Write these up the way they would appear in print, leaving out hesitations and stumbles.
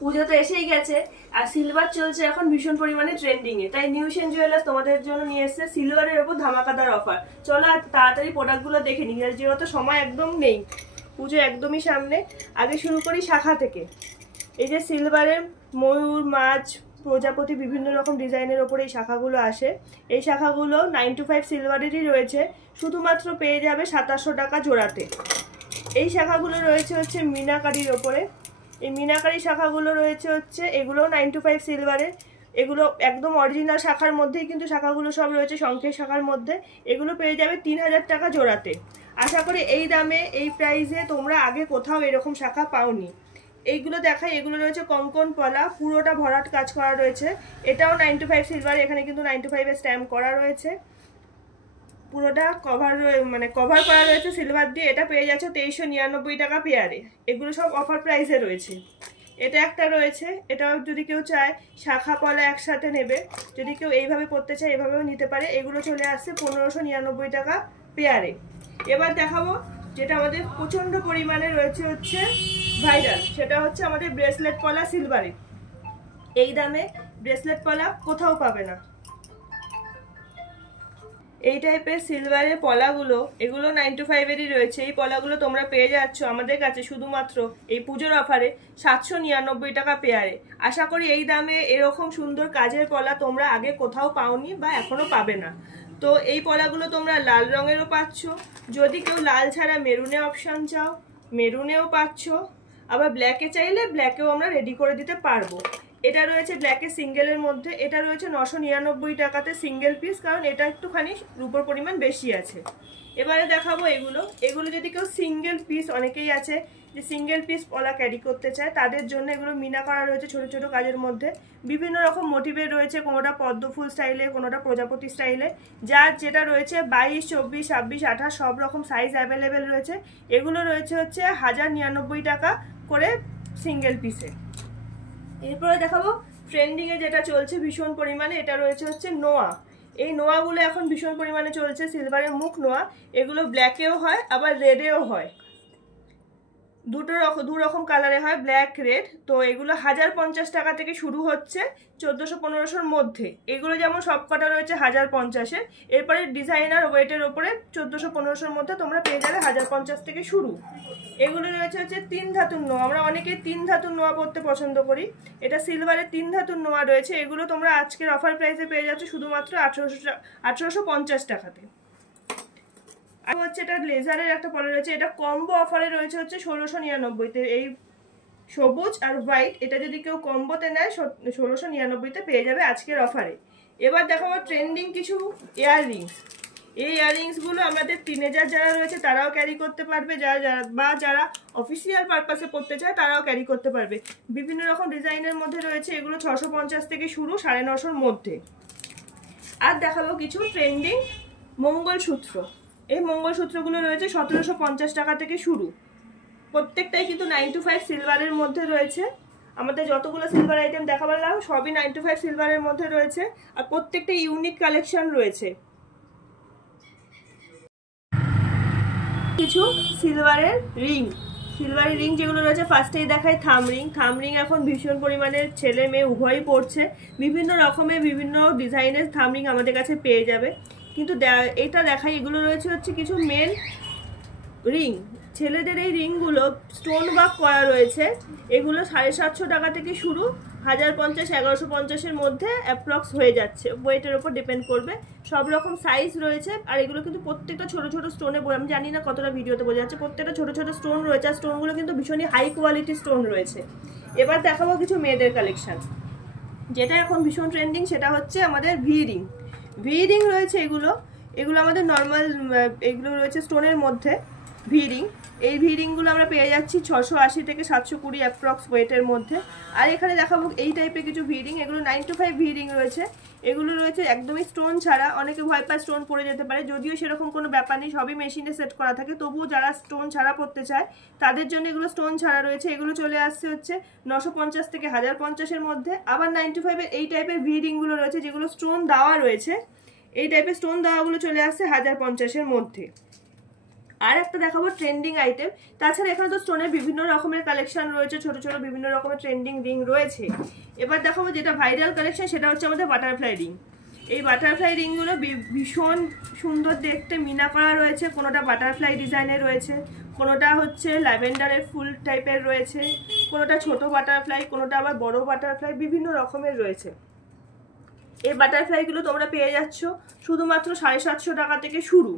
পুজো তো এসেই গেছে আর সিলভার চলছে এখন ভীষণ পরিমাণে ট্রেন্ডিং এ, তাই নিউশন জুয়েলার্স তোমাদের জন্য নিয়ে এসেছে সিলভারের উপর ধামাকাদার অফার। চলো আর তাড়াতাড়ি প্রোডাক্টগুলো দেখে নিই, যেহেতু সময় একদম নেই, পুজো একদমই সামনে। আগে শুরু করি শাখা থেকে। এই যে সিলভারের ময়ূর, মাছ, প্রজাপতি বিভিন্ন রকম ডিজাইনের ওপরে এই শাখাগুলো আসে। এই শাখাগুলো 925 সিলভারেরই রয়েছে, শুধুমাত্র পেয়ে যাবে 2700 টাকা জোড়াতে। এই শাখাগুলো রয়েছে হচ্ছে মিনাকারির ওপরে। এই মিনাকারি শাখাগুলো রয়েছে হচ্ছে এগুলো 925 সিলভারের, এগুলো একদম অরিজিনাল শাখার মধ্যেই কিন্তু শাখাগুলো সব রয়েছে শঙ্খের শাখার মধ্যে। এগুলো পেয়ে যাবে 3000 টাকা জোড়াতে। আশা করি এই দামে এই প্রাইসে তোমরা আগে কোথাও এরকম শাখা পাওনি। এইগুলো দেখাই, এগুলো রয়েছে কঙ্কন পলা, পুরোটা ভরাট কাজ করা রয়েছে। এটাও 925 সিলভার, এখানে কিন্তু 925 এর স্ট্যাম্প করা রয়েছে। পুরোটা কভার মানে কভার করা রয়েছে সিলভার দিয়ে। এটা পেয়ে যাচ্ছে 2399 টাকা পেয়ারে। এগুলো সব অফার প্রাইসে রয়েছে। এটা একটা রয়েছে, এটাও যদি কেউ চায় শাখা পলা একসাথে নেবে, যদি কেউ এইভাবে পরতে চায় এভাবেও নিতে পারে। এগুলো চলে আসছে 1599 টাকা পেয়ারে। এবার দেখাবো যেটা আমাদের প্রচন্ড পরিমাণে রয়েছে হচ্ছে ভাইরাল, সেটা হচ্ছে আমাদের ব্রেসলেট পলা সিলভারে। এই দামে ব্রেসলেট পলা কোথাও পাবে না। এই টাইপের সিলভারের পলাগুলো এগুলো 925 এরই রয়েছে। এই পলাগুলো তোমরা পেয়ে যাচ্ছ আমাদের কাছে শুধুমাত্র এই পুজোর অফারে 799 টাকা পেয়ারে। আশা করি এই দামে এরকম সুন্দর কাজের পলা তোমরা আগে কোথাও পাওনি বা এখনো পাবে না। তো এই পলাগুলো তোমরা লাল রঙেরও পাচ্ছ, যদি কেউ লাল ছাড়া মেরুনে অপশান চাও মেরুনেও পাচ্ছ, আবার ব্ল্যাকে চাইলে ব্ল্যাকেও আমরা রেডি করে দিতে পারবো। এটা রয়েছে ব্ল্যাকের সিঙ্গেলের মধ্যে, এটা রয়েছে 999 টাকাতে সিঙ্গেল পিস, কারণ এটা একটুখানি রূপোর পরিমাণ বেশি আছে। এবারে দেখাবো এগুলো যদি কেউ সিঙ্গেল পিস, অনেকেই আছে যে সিঙ্গেল পিস পলা ক্যারি করতে চায়, তাদের জন্য এগুলো মিনা করা রয়েছে ছোট ছোট কাজের মধ্যে। বিভিন্ন রকম মোটিভের রয়েছে, কোনোটা পদ্ম ফুল স্টাইলে, কোনোটা প্রজাপতি স্টাইলে, যার যেটা রয়েছে 22, 24, 26, 28 সব রকম সাইজ অ্যাভেলেবেল রয়েছে। এগুলো রয়েছে হচ্ছে 1099 টাকা করে সিঙ্গেল পিসে। এরপরে দেখাবো ট্রেন্ডিং এ যেটা চলছে ভীষণ পরিমাণে, এটা রয়েছে হচ্ছে নোয়া। এই নোয়াগুলো এখন ভীষণ পরিমাণে চলছে, সিলভারের মুখ নোয়া। এগুলো ব্ল্যাকেও হয় আবার রেডেও হয়, দু রকম কালারে হয়, ব্ল্যাক রেড। তো এগুলো 1050 টাকা থেকে শুরু হচ্ছে 1400-1500-র মধ্যে। এগুলো যেমন সব কটা রয়েছে 1050-এর, এরপরে ডিজাইনার ওয়েটের ওপরে 1400-1500-র মধ্যে তোমরা পেয়ে যাবে 1050 থেকে শুরু। এগুলো রয়েছে হচ্ছে 3 ধাতুর নোয়া, আমরা অনেকে 3 ধাতুর নোয়া পরতে পছন্দ করি। এটা সিলভারের 3 ধাতুর নোয়া রয়েছে। এগুলো তোমরা আজকের অফার প্রাইসে পেয়ে যাচ্ছ শুধুমাত্র 1850 টাকাতে। আর হচ্ছে এটা লেজারের একটা পলা রয়েছে, এটা কম্বো অফারে রয়েছে হচ্ছে 1699-তে। এই সবুজ আর হোয়াইট, এটা যদি কেউ কম্বোতে নেয় 1699-তে পেয়ে যাবে আজকের অফারে। এবার দেখাবো ট্রেন্ডিং কিছু ইয়াররিংস। এই ইয়াররিংসগুলো আমাদের টিনেজার যারা রয়েছে তারাও ক্যারি করতে পারবে, যারা অফিসিয়াল পারপাসে পড়তে চায় তারাও ক্যারি করতে পারবে। বিভিন্ন রকম ডিজাইনের মধ্যে রয়েছে, এগুলো 650 থেকে শুরু 950-র মধ্যে। আর দেখাবো কিছু ট্রেন্ডিং মঙ্গলসূত্র। এই মঙ্গলসূত্রগুলো রয়েছে 1750 টাকা থেকে শুরু। প্রত্যেকটাই কিন্তু 925 সিলভারের মধ্যে রয়েছে। আমাদের যতগুলো সিলভার আইটেম দেখালাম সবই 925 সিলভারের মধ্যে রয়েছে, আর প্রত্যেকটা ইউনিক কালেকশন রয়েছে। কিছু সিলভারের রিং যেগুলো রয়েছে, ফার্স্টেই দেখায় থাম রিং এখন ভীষণ পরিমাণে ছেলে মেয়ে উভয়ই পড়ছে। বিভিন্ন রকমের বিভিন্ন ডিজাইনের থাম রিং আমাদের কাছে পেয়ে যাবে। কিন্তু এটা দেখাই, এগুলো রয়েছে হচ্ছে কিছু মেন রিং। ছেলেদের এই রিংগুলো স্টোন ওয়ার্ক করা রয়েছে। এগুলো 750 টাকা থেকে শুরু, 1050, 1150-এর মধ্যে অ্যাপ্রক্স হয়ে যাচ্ছে, ওয়েটের ওপর ডিপেন্ড করবে। সব রকম সাইজ রয়েছে, আর এগুলো কিন্তু প্রত্যেকটা ছোট ছোট স্টোনে, আমি জানি না কতটা ভিডিওতে বোঝা যাচ্ছে, প্রত্যেকটা ছোট ছোট স্টোন রয়েছে, আর স্টোনগুলো কিন্তু ভীষণই হাই কোয়ালিটি স্টোন রয়েছে। এবার দেখাবো কিছু মেয়েদের কালেকশন, যেটা এখন ভীষণ ট্রেন্ডিং, সেটা হচ্ছে আমাদের ভি রিং রয়েছে। এগুলো আমাদের নর্মাল, এগুলো রয়েছে স্টোনের মধ্যে ভি রিং। এই ভি রিংগুলো আমরা পেয়ে যাচ্ছি 680 থেকে 720 অ্যাপ্রক্স ওয়েটের মধ্যে। আর এখানে দেখাবো এই টাইপের কিছু ভি রিং, এগুলো 925 ভি রিং রয়েছে। এগুলো রয়েছে একদমই স্টোন ছাড়া, অনেকে ভয় পায় স্টোন পড়ে যেতে পারে, যদিও সেরকম কোনো ব্যাপার নেই, সবই মেশিনে সেট করা থাকে। তবুও যারা স্টোন ছাড়া পড়তে চায় তাদের জন্য এগুলো স্টোন ছাড়া রয়েছে। এগুলো চলে আসছে হচ্ছে 950 থেকে 1050-এর মধ্যে। আবার 925-এর এই টাইপের ভি রিংগুলো রয়েছে যেগুলো স্টোন দেওয়া রয়েছে, এই টাইপের স্টোন দেওয়াগুলো চলে আসছে 1050-এর মধ্যে। আর একটা দেখাবো ট্রেন্ডিং আইটেম। তাছাড়া এখানে তো স্টোনের বিভিন্ন রকমের কালেকশন রয়েছে, ছোট ছোট বিভিন্ন রকমের ট্রেন্ডিং রিং রয়েছে। এবার দেখাবো যেটা ভাইরাল কালেকশন, সেটা হচ্ছে আমাদের বাটারফ্লাই রিং। এই বাটারফ্লাই রিংগুলো ভীষণ সুন্দর দেখতে, মিনা করা রয়েছে, কোনোটা বাটারফ্লাই ডিজাইনের রয়েছে, কোনোটা হচ্ছে ল্যাভেন্ডারের ফুল টাইপের রয়েছে, কোনোটা ছোট বাটারফ্লাই, কোনোটা আবার বড় বাটারফ্লাই, বিভিন্ন রকমের রয়েছে। এই বাটারফ্লাইগুলো তোমরা পেয়ে যাচ্ছ শুধুমাত্র 750 টাকা থেকে শুরু।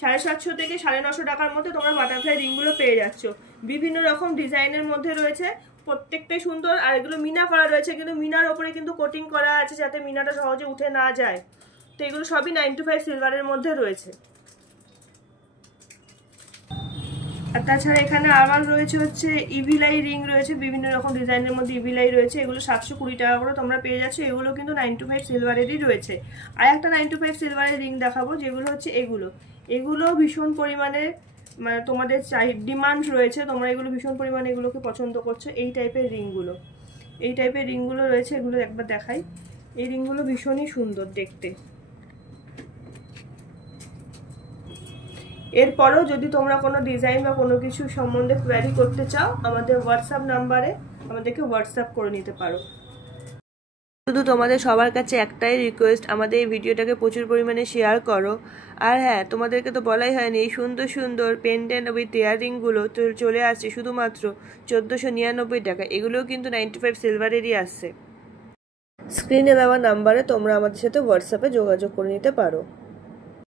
750 থেকে 950 টাকার মধ্যে তোমরা বাটারফ্লাই রিংগুলো পেয়ে যাচ্ছ। বিভিন্ন রকম ডিজাইনের মধ্যে রয়েছে, প্রত্যেকটাই সুন্দর। আর এগুলো মিনা করা রয়েছে, কিন্তু মিনার ওপরে কিন্তু কোটিং করা আছে যাতে মিনাটা সহজে উঠে না যায়। তো এগুলো সবই 925 সিলভারের মধ্যে রয়েছে। আর তাছাড়া এখানে আবার রয়েছে হচ্ছে ইভিলাই রিং রয়েছে, বিভিন্ন রকম ডিজাইনের মধ্যে ইভিলাই রয়েছে। এগুলো 720 টাকা করে তোমরা পেয়ে যাচ্ছ। এগুলো কিন্তু 925 সিলভারেরই রয়েছে। আর একটা 925 সিলভারের রিং দেখাবো, যেগুলো হচ্ছে এগুলো ভীষণ পরিমাণে মানে তোমাদের ডিমান্ড রয়েছে, তোমরা এগুলো ভীষণ পরিমাণে এগুলোকে পছন্দ করছো। এই টাইপের রিংগুলো রয়েছে, এগুলো একবার দেখাই। এই রিংগুলো ভীষণই সুন্দর দেখতে। এরপরেও যদি তোমরা কোনো ডিজাইন বা কোনো কিছু সম্বন্ধে কোয়ারি করতে চাও, আমাদের হোয়াটসঅ্যাপ নাম্বারে আমাদেরকে হোয়াটসঅ্যাপ করে নিতে পারো। শুধু তোমাদের সবার কাছে একটাই রিকোয়েস্ট, আমাদের এই ভিডিওটাকে প্রচুর পরিমাণে শেয়ার করো। আর হ্যাঁ, তোমাদেরকে তো বলাই হয়নি, এই সুন্দর সুন্দর পেন্ডেন্ট উইথ ইয়াররিংগুলো তো চলে আসছে শুধুমাত্র 1499 টাকা। এগুলোও কিন্তু 95 সিলভারেরই আসছে। স্ক্রিনে দেওয়া নাম্বারে তোমরা আমাদের সাথে হোয়াটসঅ্যাপে যোগাযোগ করে নিতে পারো।